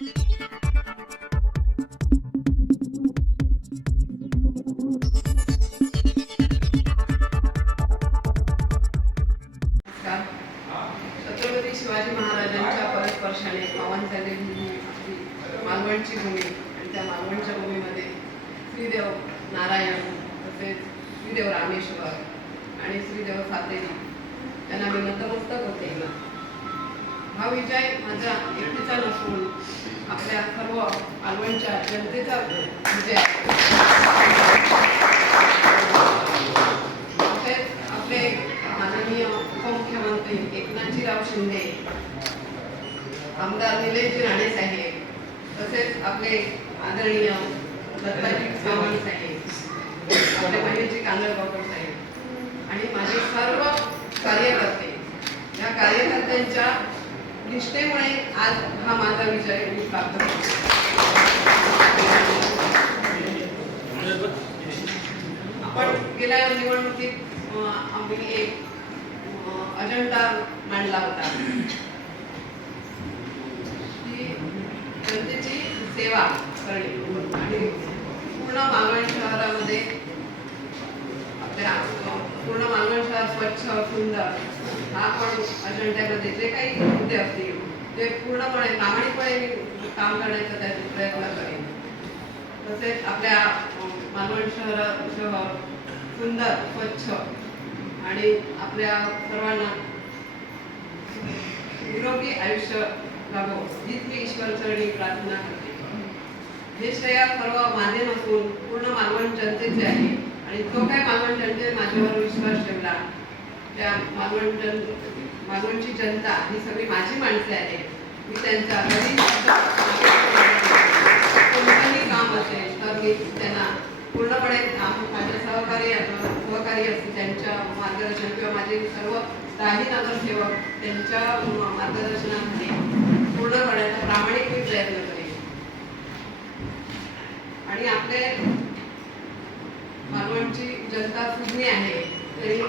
छत्रपती शिवाजी महाराजांच्या परस्पर्शाने पावन झालेली मालवणची भूमी आणि त्या मालवणच्या भूमीमध्ये श्रीदेव नारायण तसेच श्रीदेव रामेश्वर आणि श्रीदेव सातेरी यांना मी नतमस्तक होते. हा विजय माझा एकटीचा नसून आपल्या सर्व मालवणच्या जनतेचा विजय आहे. तसेच आपले माननीय उपमुख्यमंत्री एकनाथजीराव शिंदे, आमदार निलेशजी राणे साहेब, तसेच आपले आदरणीय दत्ताजी सावंत साहेब, आपले महेशजी कांदळगावकर साहेब आणि माझे सर्व कार्यकर्ते, या कार्यकर्त्यांच्या निष्ठेमुळे आज हा माझा विजय मी प्राप्त करतो. आपण गेल्या निवडणुकीत आम्ही एक अजेंडा मांडला होता की जनतेची सेवा करणे आणि पूर्ण मालवण शहरामध्ये आपल्या पूर्ण मालवण शहर स्वच्छ सुंदर हा पण अजेंड्यामध्ये जे काही मुद्दे असतील ते पूर्णपणे प्रामाणिकपणे काम करण्याचा त्याचा प्रयत्न करेन. तसेच आपल्या मालवण शहर सुंदर स्वच्छ आणि आपल्या सर्वांना निरोगी आयुष्य लाभो हीच मी ईश्वर चरणी प्रार्थना करते. हे श्रेय सर्व माझे नसून पूर्ण मालवण जनतेचे आहे आणि जो काही मालवण जनतेने माझ्यावर विश्वास ठेवला त्या मालवणची जनता ही सगळी माझी माणसे आहेत. मी त्यांच्या कोणतंही काम असेल तर मी त्यांना पूर्णपणे माझे सहकारी असतील त्यांच्या मार्गदर्शन किंवा माझे सर्व स्थायी नगरसेवक त्यांच्या मार्गदर्शनामध्ये पूर्ण करण्याचा प्रामाणिक मी प्रयत्न करेन. आणि आपले मालवणची जनता सुज्ञ आहे तरी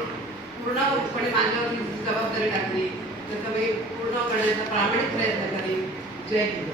पूर्णपणे माझ्यावर जबाबदारी टाकली तर मी पूर्ण करण्याचा प्रामाणिक प्रयत्न करेन. जय हिंद.